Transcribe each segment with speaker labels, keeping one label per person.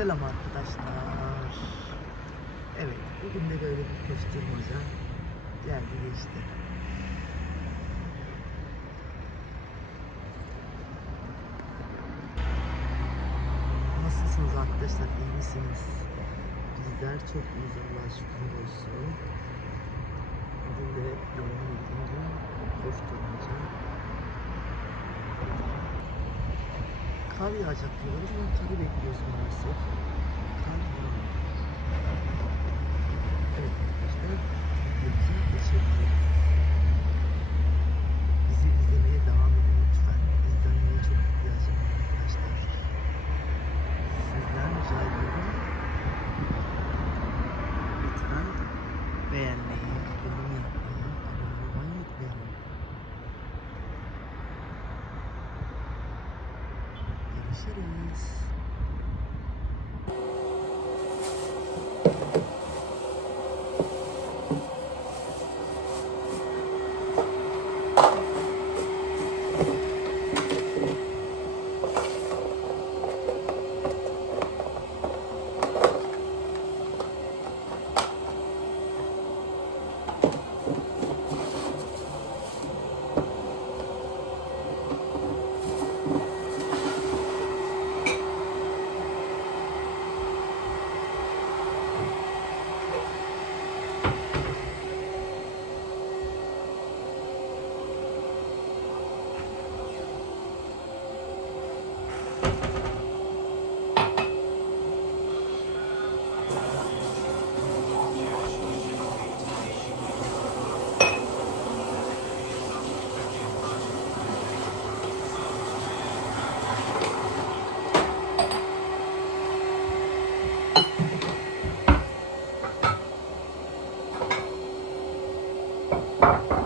Speaker 1: Selam arkadaşlar. Evet, bugün de böyle bir koşturmaca geldi geçti. Nasılsınız arkadaşlar? İyi misiniz? Bizler çok iyiyiz Allah'a şükür olsun. Bugün de devam edince koşturmaca. Kar yağacak diyoruz ama karı bekliyoruz maalesef. Thank you.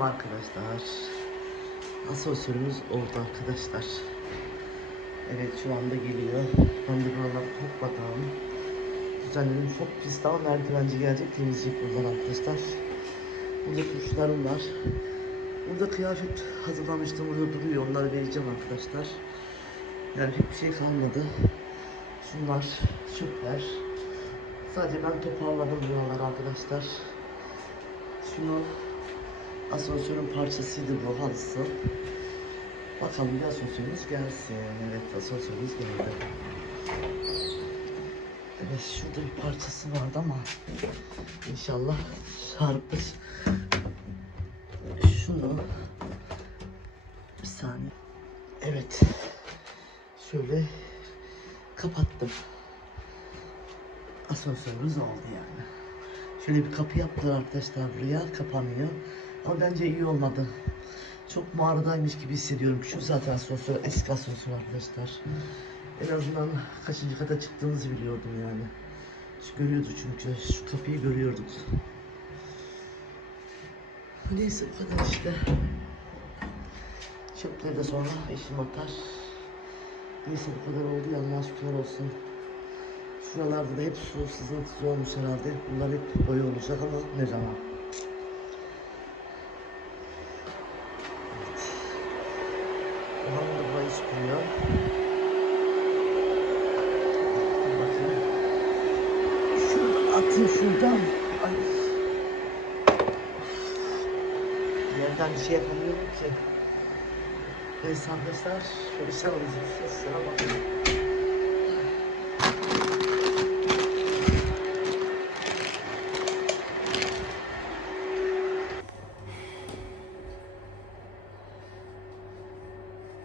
Speaker 1: Geldim arkadaşlar. Asansörümüz orada arkadaşlar. Evet şu anda geliyor. Ben de buraları topladım. Düzenledim çok pis ama merdivenci gelecek temizleyecek buradan arkadaşlar. Burada kuşlarım var. Burada kıyafet hazırlamıştım burada duruyor onları vereceğim arkadaşlar. Yani hiçbir şey kalmadı. Şunlar çöpler. Sadece ben toparladım buraları arkadaşlar. Şunu asansörün parçasıydı bu halısı. Bakalım bir asansörümüz gelsin. Evet asansörümüz geldi. Evet şurada bir parçası vardı ama inşallah çarpır. Şunu bir saniye. Evet. Şöyle kapattım. Asansörümüz oldu yani. Şöyle bir kapı yaptılar arkadaşlar buraya. Kapanıyor. Ama bence iyi olmadı. Çok mağaradaymış gibi hissediyorum. Şu zaten asansör, eski asansör arkadaşlar. En azından kaçıncı kata çıktığımızı biliyordum yani. Şu görüyordu çünkü. Şu kapıyı görüyorduk. Neyse bu kadar işte. Çöpleri de sonra eşim atar. Neyse bu kadar oldu ya Allah'a şükürler olsun. Şuralarda da hep su sızıntısı olmuş herhalde. Bunlar hep boya olacak ama ne zaman? Bir şey yapamıyorum ki. Neyse arkadaşlar. Şöyle sen alacaksınız. Sana bakın.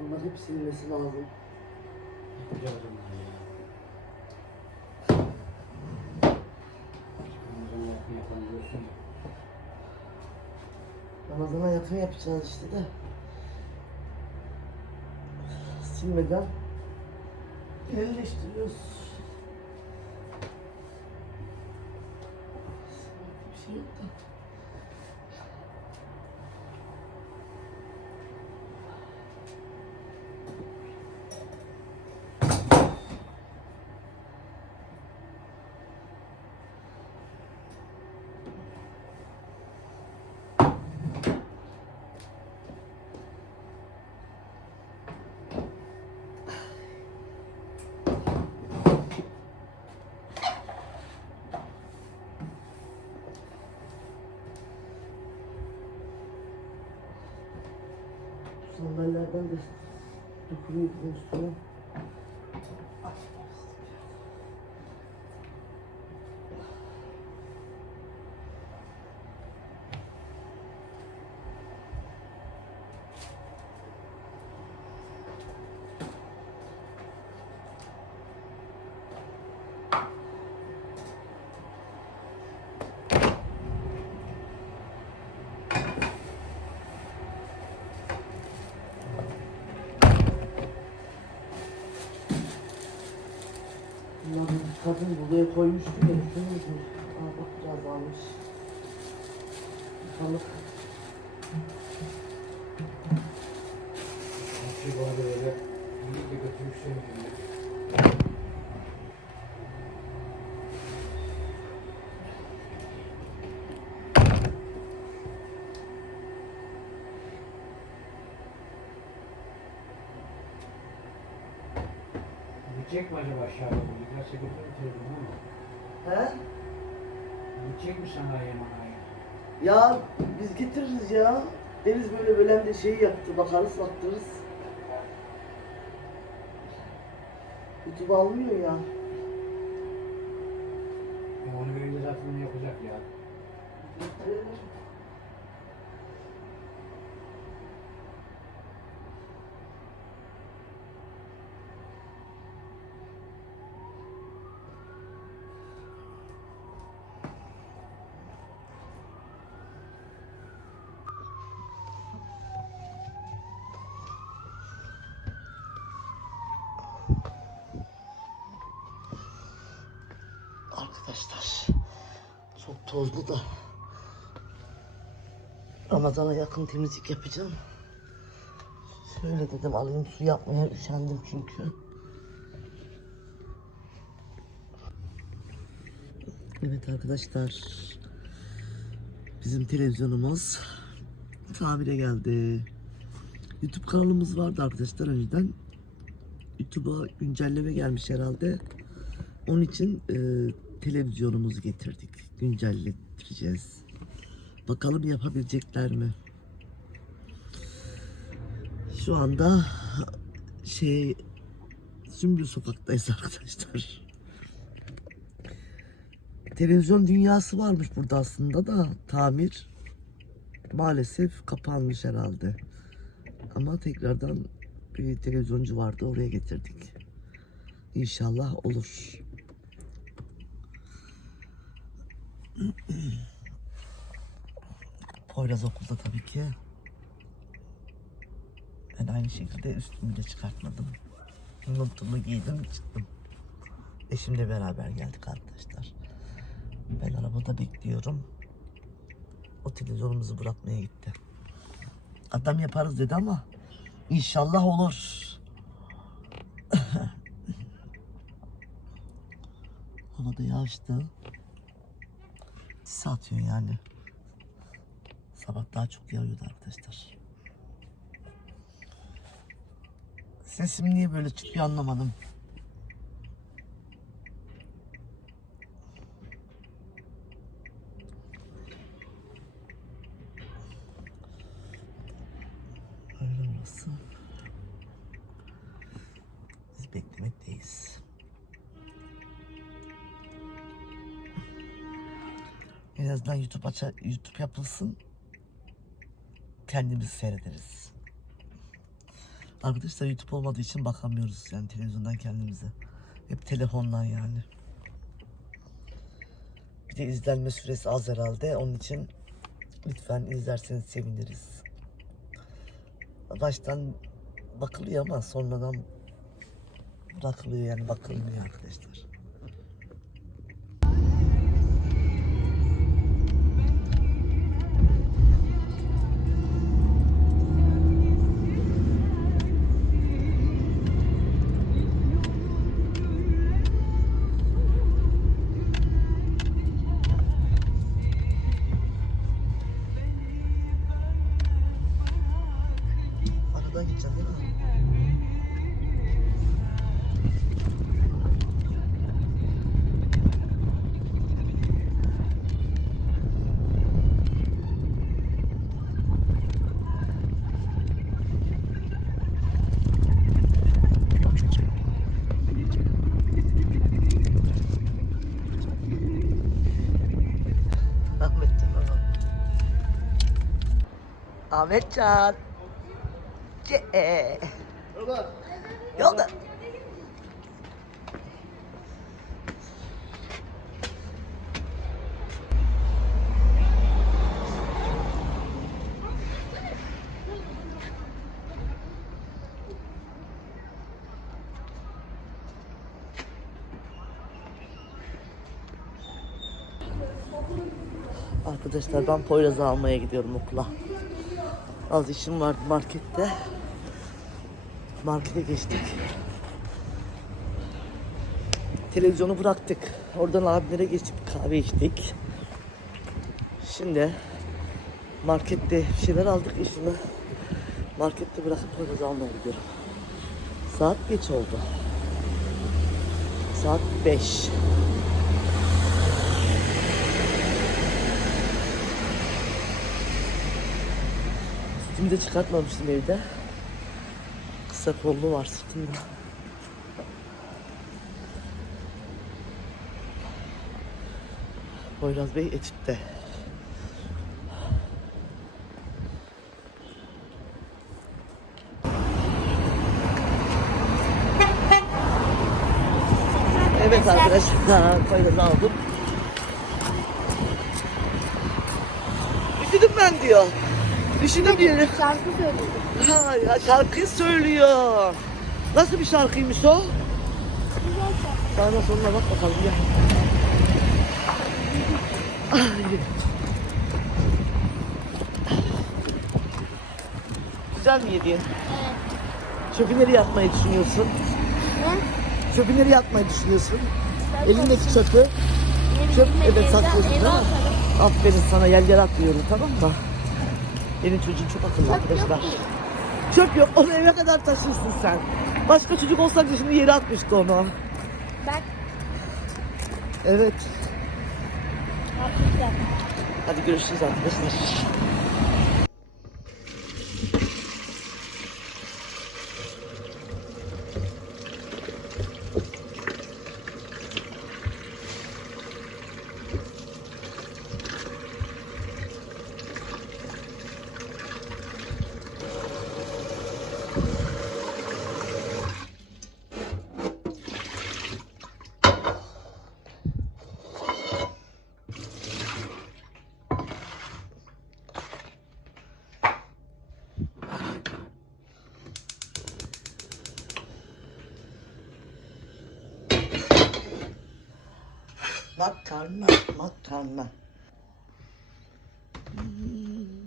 Speaker 1: Bunlar hep silinmesi lazım.
Speaker 2: Yapacağız
Speaker 1: Ramazana yakın yapacağız işte de. Silmeden yerleştiriyoruz. Bir şey yok da. Sandalyelerden de bunun üstüne. Kadın buraya koymuştu ya, üstünüz mü? Aa bak biraz almış. Balık.
Speaker 2: Şey bana böyle iyi de götürmüş Gidecek mi acaba aşağıda bu? Giderse götürür telefonu ama.
Speaker 1: He?
Speaker 2: Gidecek mi sana Yaman Ağa'ya?
Speaker 1: Ya biz getiririz ya. Deniz böyle bölen de şey yaptı. Bakarız baktırırız. YouTube almıyor. Ya
Speaker 2: onu verince zaten onu yapacak ya.
Speaker 1: Getirelim. Arkadaşlar çok tozlu da Ramazan'a yakın temizlik yapacağım. Şöyle dedim alayım su yapmaya üşendim çünkü. Evet arkadaşlar. Bizim televizyonumuz tamire geldi. YouTube kanalımız vardı arkadaşlar önceden. YouTube'a güncelleme gelmiş herhalde. Onun için e, televizyonumuzu getirdik. Güncellettireceğiz. Bakalım yapabilecekler mi? Şu anda şey Sümbül Sokak'tayız arkadaşlar. Televizyon dünyası varmış burada aslında da tamir maalesef kapanmış herhalde. Ama tekrardan bir televizyoncu vardı oraya getirdik. İnşallah olur. Poyraz okulda tabii ki. Ben aynı şekilde üstümü de çıkartmadım. Montumu giydim çıktım. Eşimle beraber geldik arkadaşlar. Ben arabada bekliyorum. O televizyonumuzu bırakmaya gitti. Adam yaparız dedi ama inşallah olur. Havada yağıştı. Sis atıyor yani. Sabah daha çok yağıyordu arkadaşlar. Sesim niye böyle çıkıyor anlamadım. Öyle orası. En azından YouTube aça YouTube yapılsın. Kendimiz seyrederiz. Arkadaşlar YouTube olmadığı için bakamıyoruz yani televizyondan kendimize. Hep telefondan yani. Bir de izlenme süresi az herhalde. Onun için lütfen izlerseniz seviniriz. Baştan bakılıyor ama sonradan bırakılıyor yani bakılmıyor arkadaşlar. Ahmetcan. Ce- Yolda. Arkadaşlar ben Poyraz'ı almaya gidiyorum okula. Az işim vardı markette. Markete geçtik. Televizyonu bıraktık. Oradan abilere geçip kahve içtik. Şimdi markette şeyler aldık işimi. Markette bırakıp Poyraz'ı almaya gidiyorum. Saat geç oldu. Saat 5. Üstümü de çıkartmamıştım evde. Kısa kollu var sırtımda. Poyraz Bey etütte. Evet arkadaşlar Poyraz'ı aldım. Üşüdüm ben diyor. Üşüdüm diyor.
Speaker 3: Şarkı söyledim.
Speaker 1: Ha, ya şarkıyı söylüyor. Nasıl bir şarkıymış o? Sağına soluna bak bakalım ya. Ay. güzel mi yedin?
Speaker 3: Evet.
Speaker 1: Çöpü nereye atmayı düşünüyorsun?
Speaker 3: Ne?
Speaker 1: Çöpü nereye atmayı düşünüyorsun?
Speaker 3: Ben
Speaker 1: Elindeki çöpü çöp evet saklıyorsun değil mi? Aferin sana yer yer atmıyorum tamam mı? Benim çocuğum çok akıllı arkadaşlar. Çöp yok onu eve kadar taşırsın sen. Başka çocuk olsaydı şimdi yere atmıştı onu.
Speaker 3: Bak.
Speaker 1: Evet. Hadi görüşürüz arkadaşlar. Makarna, makarna. Hmm.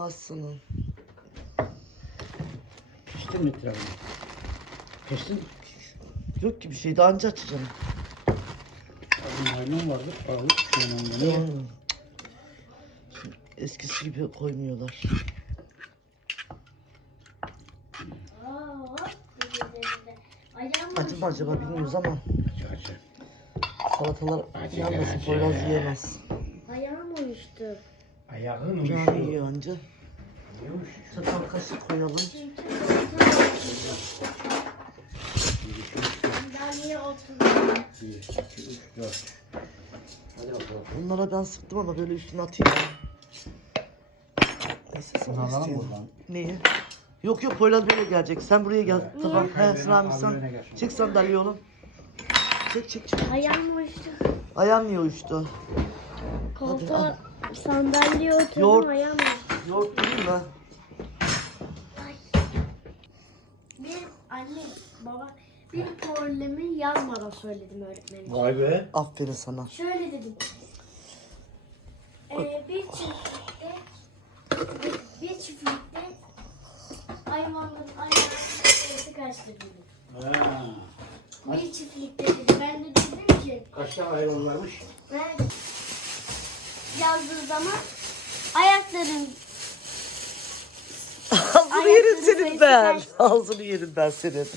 Speaker 1: basmasını.
Speaker 2: Pişti mi etrafını? Kestin.
Speaker 1: Yok ki bir şey daha anca açacağım.
Speaker 2: Abi maymun vardı. Paralık şey maymun
Speaker 1: var. Eskisi gibi koymuyorlar. Acı mı acaba bilmiyoruz ama.
Speaker 2: Acı acı.
Speaker 1: Salatalar
Speaker 2: acı,
Speaker 1: yanmasın,
Speaker 2: acı.
Speaker 1: poyraz yiyemez.
Speaker 3: Ayağım.
Speaker 2: Ayağın uyuşuyor.
Speaker 1: yiyor anca.
Speaker 2: Niye uyuşuyor?
Speaker 1: Çatal kaşık koyalım.
Speaker 2: Bir, iki, üç, dört. Hadi bakalım.
Speaker 1: Bunlara ben sıktım ama böyle üstüne atayım. Neyse sana
Speaker 2: alalım
Speaker 1: istiyorum.
Speaker 2: buradan.
Speaker 1: Neyi? Yok yok Poyraz böyle gelecek. Sen buraya gel. Tamam. He Sıra abi sen.
Speaker 2: öne gelsin.
Speaker 1: Çek sandalyeyi oğlum. Çek çek çek.
Speaker 3: Ayağım uyuştu.
Speaker 1: Ayağın niye uyuştu?
Speaker 3: Koltuğa sandalyeye oturdum
Speaker 1: Yoğurt.
Speaker 3: ayağım.
Speaker 1: Yoğurt değil mi?
Speaker 3: Bir anne baba bir problemi yazmadan söyledim öğretmenim.
Speaker 2: Vay be.
Speaker 1: Aferin sana.
Speaker 3: Şöyle dedim. Ee, bir çiftlikte bir çiftlikte hayvanların ayağının sayısı kaçtır dedim.
Speaker 2: Ha.
Speaker 3: Bir çiftlikte dedi. Ben de dedim ki
Speaker 2: Kaç tane hayvan varmış?
Speaker 3: ben yazdığı zaman ayakların
Speaker 1: Ağzını
Speaker 3: kaç?
Speaker 1: Ağzını yerim ben senin.